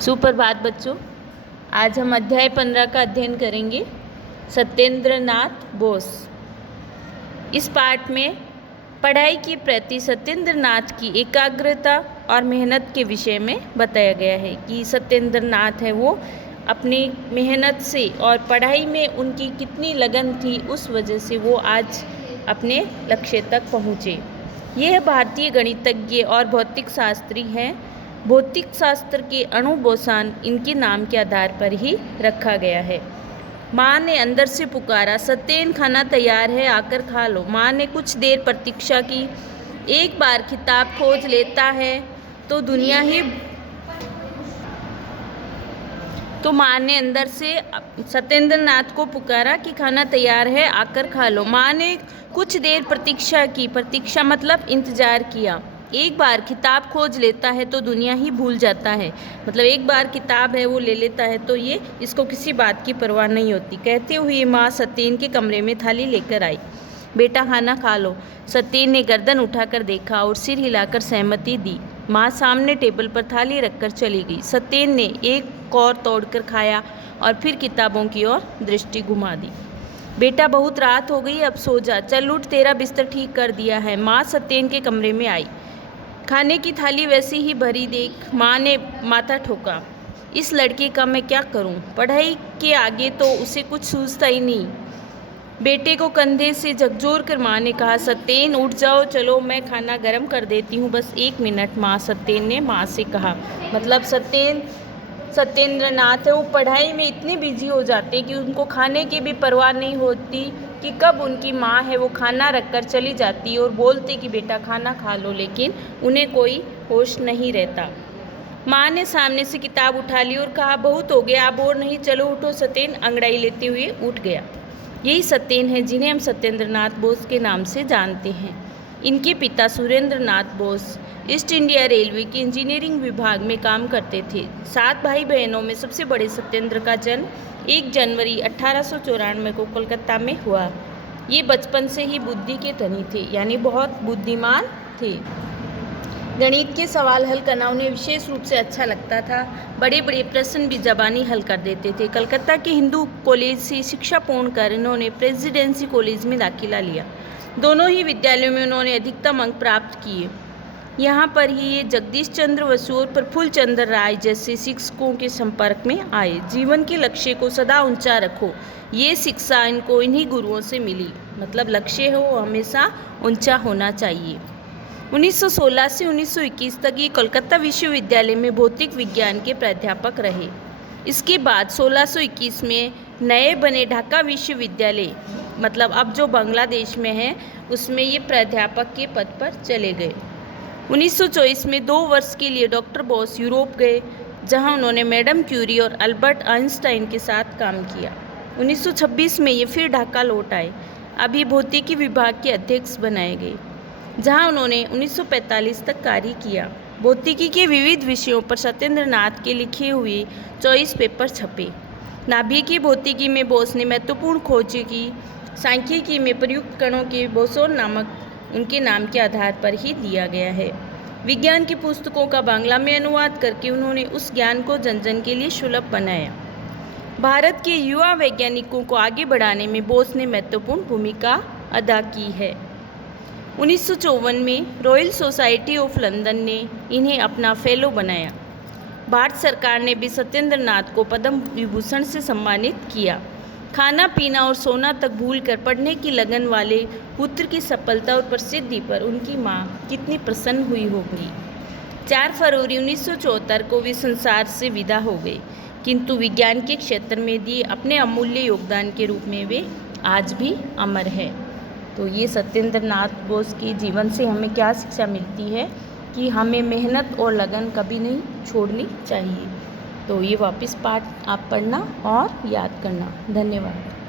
सुप्रभात बच्चों। आज हम अध्याय 15 का अध्ययन करेंगे। सत्येंद्र नाथ बोस। इस पाठ में पढ़ाई के प्रति सत्येंद्र नाथ की एकाग्रता और मेहनत के विषय में बताया गया है कि सत्येंद्र नाथ है वो अपनी मेहनत से और पढ़ाई में उनकी कितनी लगन थी, उस वजह से वो आज अपने लक्ष्य तक पहुँचे। यह भारतीय गणितज्ञ और भौतिक शास्त्री हैं। भौतिक शास्त्र के अणु बोसान इनके नाम के आधार पर ही रखा गया है। माँ ने अंदर से पुकारा, सत्येन खाना तैयार है, आकर खा लो। माँ ने कुछ देर प्रतीक्षा की। एक बार किताब खोज लेता है तो माँ ने अंदर से सत्येंद्र नाथ को पुकारा कि खाना तैयार है, आकर खा लो। माँ ने कुछ देर प्रतीक्षा की। प्रतीक्षा मतलब इंतजार किया। एक बार किताब खोज लेता है तो दुनिया ही भूल जाता है। मतलब एक बार किताब है वो ले लेता है तो ये इसको किसी बात की परवाह नहीं होती। कहते हुए माँ सत्येन के कमरे में थाली लेकर आई। बेटा खाना खा लो। सत्येन ने गर्दन उठाकर देखा और सिर हिलाकर सहमति दी। माँ सामने टेबल पर थाली रखकर चली गई। सत्येन ने एक कौर तोड़कर खाया और फिर किताबों की ओर दृष्टि घुमा दी। बेटा बहुत रात हो गई, अब सो जा। चल उठ, तेरा बिस्तर ठीक कर दिया है। माँ सत्येन के कमरे में आई। खाने की थाली वैसी ही भरी देख माँ ने माथा ठोका। इस लड़के का मैं क्या करूं? पढ़ाई के आगे तो उसे कुछ सूझता ही नहीं। बेटे को कंधे से झकझोर कर माँ ने कहा, सत्येन उठ जाओ, चलो मैं खाना गर्म कर देती हूँ, बस 1 मिनट। माँ सत्येन ने माँ से कहा। मतलब सत्येंद्र नाथ है वो पढ़ाई में इतने बिजी हो जाते कि उनको खाने की भी परवाह नहीं होती कि कब उनकी माँ है वो खाना रखकर चली जाती और बोलती कि बेटा खाना खा लो, लेकिन उन्हें कोई होश नहीं रहता। माँ ने सामने से किताब उठा ली और कहा, बहुत हो गया, अब और नहीं, चलो उठो। सत्येन अंगड़ाई लेते हुए उठ गया। यही सत्येन है जिन्हें हम सत्येंद्र नाथ बोस के नाम से जानते हैं। इनके पिता Surendra Nath Bose east India railway के इंजीनियरिंग विभाग में काम करते थे। 7 भाई बहनों में सबसे बड़े सत्येंद्र का जन्म 1 जनवरी 1894 को कोलकाता में हुआ। ये बचपन से ही बुद्धि के धनी थे, यानी बहुत बुद्धिमान थे। गणित के सवाल हल करना उन्हें विशेष रूप से अच्छा लगता था। बड़े बड़े प्रश्न भी ज़बानी हल कर देते थे। कलकत्ता के हिंदू कॉलेज से शिक्षा पूर्ण कर इन्होंने प्रेसिडेंसी कॉलेज में दाखिला लिया। दोनों ही विद्यालयों में उन्होंने अधिकतम अंक प्राप्त किए। यहाँ पर ही ये जगदीश चंद्र बसु और प्रफुल्ल चंद्र राय जैसे शिक्षकों के संपर्क में आए। जीवन के लक्ष्य को सदा ऊंचा रखो, ये शिक्षा इनको इन्हीं गुरुओं से मिली। मतलब लक्ष्य हो हमेशा ऊंचा होना चाहिए। 1916 से 1921 तक ये कोलकाता विश्वविद्यालय में भौतिक विज्ञान के प्राध्यापक रहे। इसके बाद 1621 में नए बने ढाका विश्वविद्यालय, मतलब अब जो बांग्लादेश में है, उसमें ये प्राध्यापक के पद पर चले गए। 1924 में 2 वर्ष के लिए डॉक्टर बोस यूरोप गए, जहां उन्होंने मैडम क्यूरी और अल्बर्ट आइंस्टाइन के साथ काम किया। 1926 में ये फिर ढाका लौट आए। अभी भौतिकी विभाग के अध्यक्ष बनाए गए, जहां उन्होंने 1945 तक कार्य किया। भौतिकी के विविध विषयों पर सत्येंद्र नाथ के लिखे हुए 24 पेपर छपे। नाभिकीय भौतिकी में बोस ने महत्वपूर्ण खोजें की। सांख्यिकी में प्रयुक्त कणों के बोसोन नामक उनके नाम के आधार पर ही दिया गया है। विज्ञान की पुस्तकों का बांग्ला में अनुवाद करके उन्होंने उस ज्ञान को जन जन के लिए सुलभ बनाया। भारत के युवा वैज्ञानिकों को आगे बढ़ाने में बोस ने महत्वपूर्ण भूमिका अदा की है। 1954 में रॉयल सोसाइटी ऑफ लंदन ने इन्हें अपना फेलो बनाया। भारत सरकार ने भी सत्येंद्र नाथ को पद्म विभूषण से सम्मानित किया। खाना पीना और सोना तक भूलकर पढ़ने की लगन वाले पुत्र की सफलता और प्रसिद्धि पर उनकी माँ कितनी प्रसन्न हुई होगी। 4 फरवरी 1974 को वे संसार से विदा हो गए, किंतु विज्ञान के क्षेत्र में दिए अपने अमूल्य योगदान के रूप में वे आज भी अमर है। तो ये सत्येंद्र नाथ बोस के जीवन से हमें क्या शिक्षा मिलती है कि हमें मेहनत और लगन कभी नहीं छोड़नी चाहिए। तो ये वापस पाठ आप पढ़ना और याद करना। धन्यवाद।